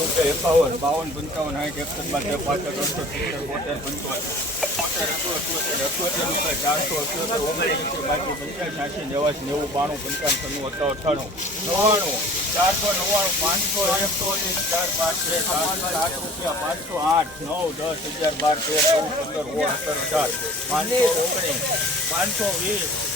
રૂપિયા એકાવન, બાવન, પંચાવન સાઠ એકસઠ બાર પાંચ સિત્તેર, બોતેર, પંચોતેર બોતેર અઠ્યોતેર અઠ્યોતેર રૂપિયા, ચારસો, અઠ્યોતેર ઓગણએંસી બાકી પંચાસી છ્યાસી નેવાસી, નેવું, બાણું, પંચાવન, છન્નું અઠાવન અઠ્ઠાણું, નવ્વાણું, ચારસો, નવ્વાણું, પાંચસો, એકસો ચાર, પાંચ, બે, સાત રૂપિયા, પાંચસો, આઠ, નવ, દસ, અગિયાર, બાર, તેર, ચૌદ, પંદર ઓગણ સત્તર, અઢાર, પાંચસો, ઓગણીસ, પાંચસો વીસ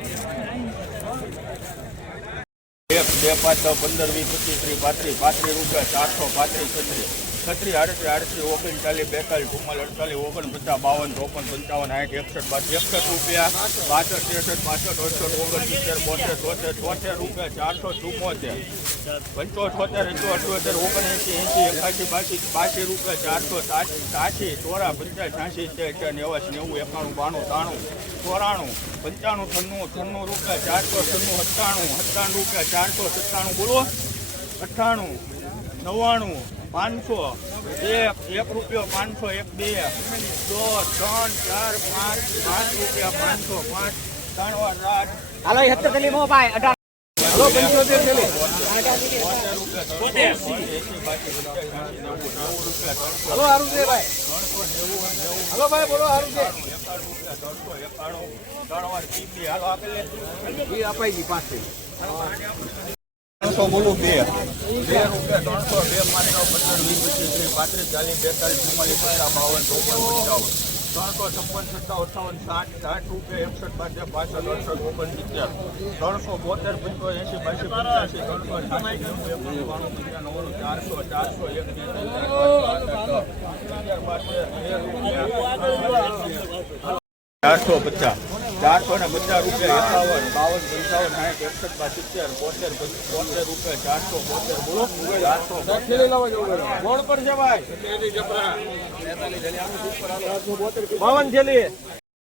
બે પાંચ પંદર વીસ પચીસ ત્રીસ પાંત્રીસ પાંત્રીસ રૂપિયા ચારસો પાંત્રીસ છત્રીસ. છત્રીસ આડત્રીસ આડત્રીસ ઓગણચાલીસ, બેતાલીસ ચુમ્માલીસ અડતાલીસ, ઓગણપચાસ, બાવન, ચોપન, પંચાવન આઠ એકસઠ બાદ એકસઠ રૂપિયા, પાસઠ, ત્રેસઠ, પાસઠ, અડસઠ, ઓગણસિત્તેર, બોતેર તોતેર તોતેર રૂપિયા, ચારસો ચુમ્મોતેર, પંચોતેર એંચો અઠ્યોતેર ઓગણએંસી એંસી એકાસી બાસી બાસી રૂપિયા, ચારસો સાસી સાસી ચોરા પંચાસ છ્યાસી સિત્તેર નેવાસી નેવું, એકાણું, બાણું, ત્રાણું, ચોરાણું, પંચાણું, છન્નું છન્નું રૂપિયા, ચારસો, છન્નું, સત્તાણું સત્તાણું રૂપિયા, ચારસો, સત્તાણું બોલો, અઠ્ઠાણું, નવ્વાણું પાંચસો એક એક રૂપિયો પાંચસો એક બે. દો ત્રણ ચાર પાંચ પાંચ રૂપિયા પાંચસો પાંચ ત્રણ વાર રાત. હાલો હત્તર થેલી મો ભાઈ અઢાર. હલો પંચોતેર થેલી હલો હારું છે ભાઈ. હલો ભાઈ બોલો હારું છે. એ અપાઈ ગઈ પાંચ ત્રણસો બોલું બે. બે રૂપિયા ત્રણસો બે પાંચસો પંદર વીસ પચીસ ત્રીસ પાંત્રીસ ચાલીસ બેતાલીસ ચુમ્માલીસ પચાસ બાવન ચોપન પંચાવન ત્રણસો છપ્પન સત્તાવન અઠાવન સાઠ સાઠ રૂપિયા એકસઠ બાર પાસઠ અડસઠ ઓગણસિત્તેર ત્રણસો બોતેર પંચો એંસી બાસી પંચ્યાસી ત્રણસો ચારસો ચારસો એક પાંચ ચારસો પચાસ. ચારસો ને પચાસ રૂપિયા એકાવન બાવન પંચાવન સાઠ એકસઠ સિત્તેર બોતેર બોતેર રૂપિયા ચારસો બોતેર બોલો. ચારસો પર છે ભાઈ. બાવન થેલી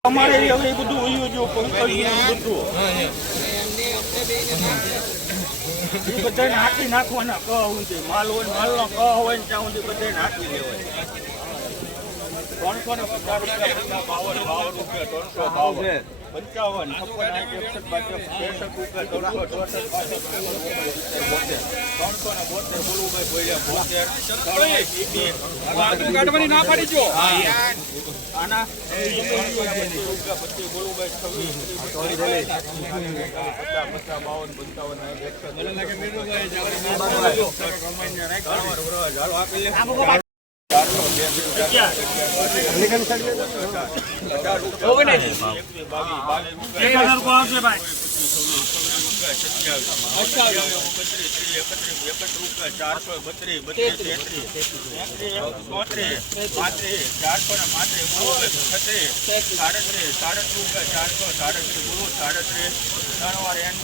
અમારે હવે બધું ઉયું જો બધું. બધાને હાકી નાખવાના. ક સુધી માલ હોય માલ માલનો ક હોય ને ત્યાં સુધી બધાને હાકી લેવાય. ત્રણસો ને પંચાવન છપ્પન એકસઠ બાસઠ ત્રેસઠ રૂપિયા ત્રણસો ચોસઠ પાસઠ બોતેર ત્રણસો ને બોતેર બોલુભાઈ બોલ્યા બોતેર કાઢવાની ના પાડી જો આના છવ્વીસ પચાસ બાવન પંચાવન ચારસો બત્રીસ બત્રીસ ચોત્રીસ પાંત્રીસ ચારસો ને પાંત્રીસ છત્રીસ સાડત્રીસ સાડત્રીસ રૂપિયા ચારસો સાડત્રીસ બોલો સાડત્રીસ ત્રણ વાર એન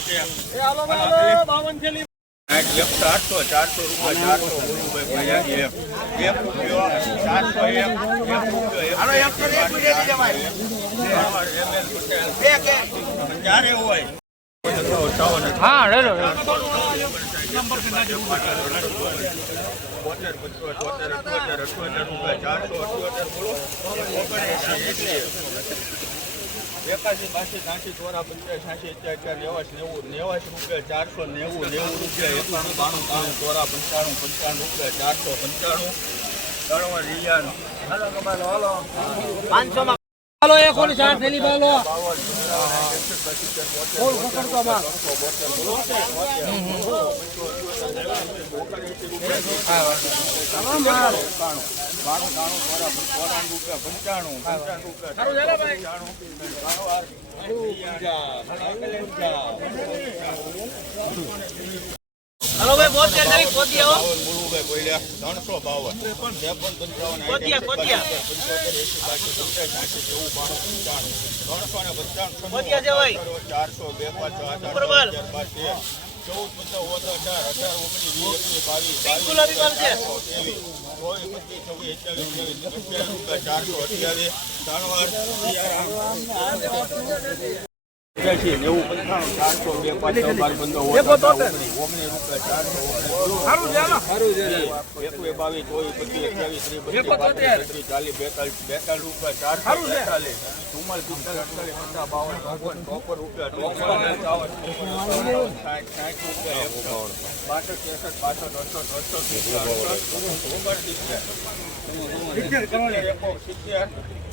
બાવન થેલી એકસો આઠસો ચારસો રૂપિયા ચારસો ભાઈ એક એક રૂપિયો ચારસો એક એક રૂપિયો ક્યારે હોય હા રેલો બોતેર પંચોતેર તોતેર અઠ્યોતેર અઠ્યોતેર રૂપિયા ચારસો અઠ્યોતેર બોલો ઓગણએંસી એંસી એકાસી બાસી ત્યાંસી ચોરા પંચાસ છ્યાસી અત્યાર નેવાસી નેવું નેવાશ રૂપિયા ચારસો નેવું નેવું રૂપિયા એકાણું બાણું ત્રાણું ચોરા પંચાણું પંચાણું રૂપિયા ચારસો પંચાણું ત્રણ રિયાન પાંચસો માં હાલો એક ઓલી સાઠ થેલી બાલો બાવન એકસઠ પચીસ બોતેર પકડતો માલ બાણું બાણું ચોરા ચોરાણું રૂપિયા પંચાણું પંચાણું રૂપિયા પંચાણું હાલો ભાઈ બોતેર તારીખ પહોંચી આવો બાવન બોલુભાઈ બોલ્યા. ત્રણસો બાવન. ત્રેપન પંચાવન પહોંચ્યા, પહોંચ્યા. પંચોતેર એસી બાસી પંચાસ સાસી નેવું બાણું પંચાણું. ત્રણસો ને પંચાણું પહોંચ્યા છે ભાઈ. ચારસો બે પાંચ આઠ. અગિયાર બાર તેર ચૌદ પંદર ઓગણ અઢાર અઢાર ઓગણીસ વીસ એકવીસ બાવીસ છે. ચોવીસ પચીસ છવ્વીસ ચારસો અઠ્યાવીસ ત્રણ એસી નેવું પંચાણું ચારસો બે પાંચ બાર પંદર રૂપિયા ચારસો એકવીસ બાવીસ ચોવીસ પચીસ અઠ્યાવીસ ત્રીસ બત્રીસ છત્રીસ ચાલીસ બેતાલીસ બેતાલીસ રૂપિયા ચારસો બેતાલીસ. ચુમ્માલીસ પિસ્તાલીસ અડતાલીસ પચાસ બાવન ચોપન ચોપન રૂપિયા ચોપન સાઠ સાઠ રૂપિયા બાસઠ ત્રેસઠ બાસઠ અડસઠ અડસઠ સિત્તેર હલો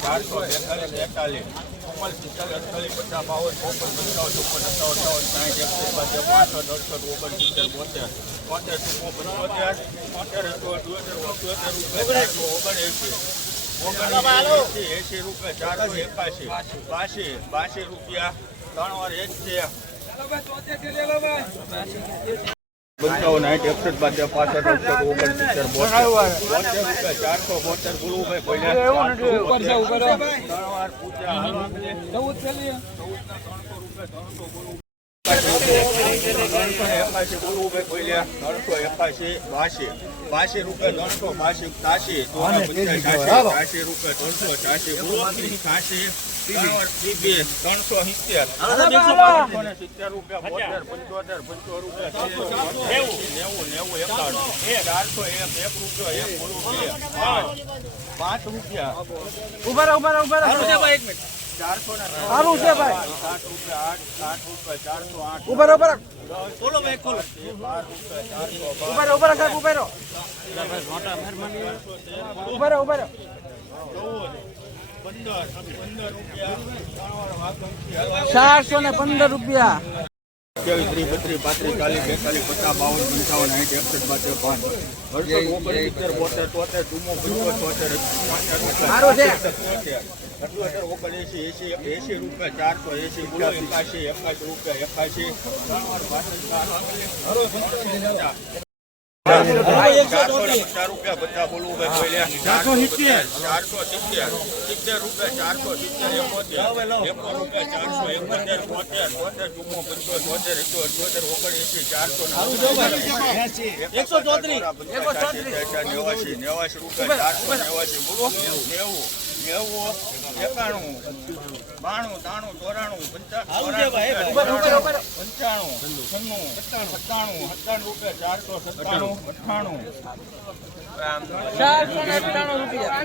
ચારસો બેતાલીસ બેતાલીસ ચુમ્માલીસ પિસ્તાલીસ અડતાલીસ પચાસ બાવન ચોપન પંચાવન ચોપન અઠાવન અઠાવન સાઠ ઓગણ ઓગણસિત્તેર બોતેર બોતેર પંચોતેર બોતેર અઠ્યોતેર ઓગણએંસી ઓગણએંસી ઓગણએંસી એંસી રૂપિયા ચારસો એકાશી બાસી બાસી રૂપિયા ત્રણ વાર એક છે પંચાવન સાઠ એકસઠ બાદ પાસઠ અડસઠ ઓગણસિત્તેર બોતેર ચારસો બોતેર ગુરુભાઈ. ત્રણ વાર. ત્રણસો રૂપિયા ત્રણસો ગુરુ પાંચ રૂપિયા ઊભા રહો, ઊભા રહો, ઊભા એક મિનિટ સારું છે ભાઈ ઊભા રહો, ભાઈ ખોલો બાર ઊભા રહો, ઊભા રહો, સાહેબ, ઊભા રહો. ઊભા રહો, ઊભા રહો. ચારસો ને પંદર રૂપિયા અઠ્યાવીસ ત્રીસ બત્રીસ પાંત્રીસ ચાલીસ બેતાલીસ પચાસ બાવન પંચાવન સાઠ એકસઠ બાસઠ પાંચ અડસઠ ઓગણસિત્તેર બોતેર તોતેર ચુમ્મો પંચોતેર છે. અઠ્યોતેર ઓગણએંસી એંસી એંસી રૂપિયા ચારસો એસી બોલો એકાશી એકાશી રૂપિયા એકાશી. એકસો ચોત્રીસ. નેવાસી રૂપિયા ચારસો નેવાસી બોલો નેવું. નેવું એકાણું બાણું ત્રાણું ચોરાણું. પંચાણું પંચાણું છન્નું સત્તાણું સત્તાણું રૂપિયા ચારસો સત્તાણું અઠ્ઠાણું ચારસો ને રૂપિયા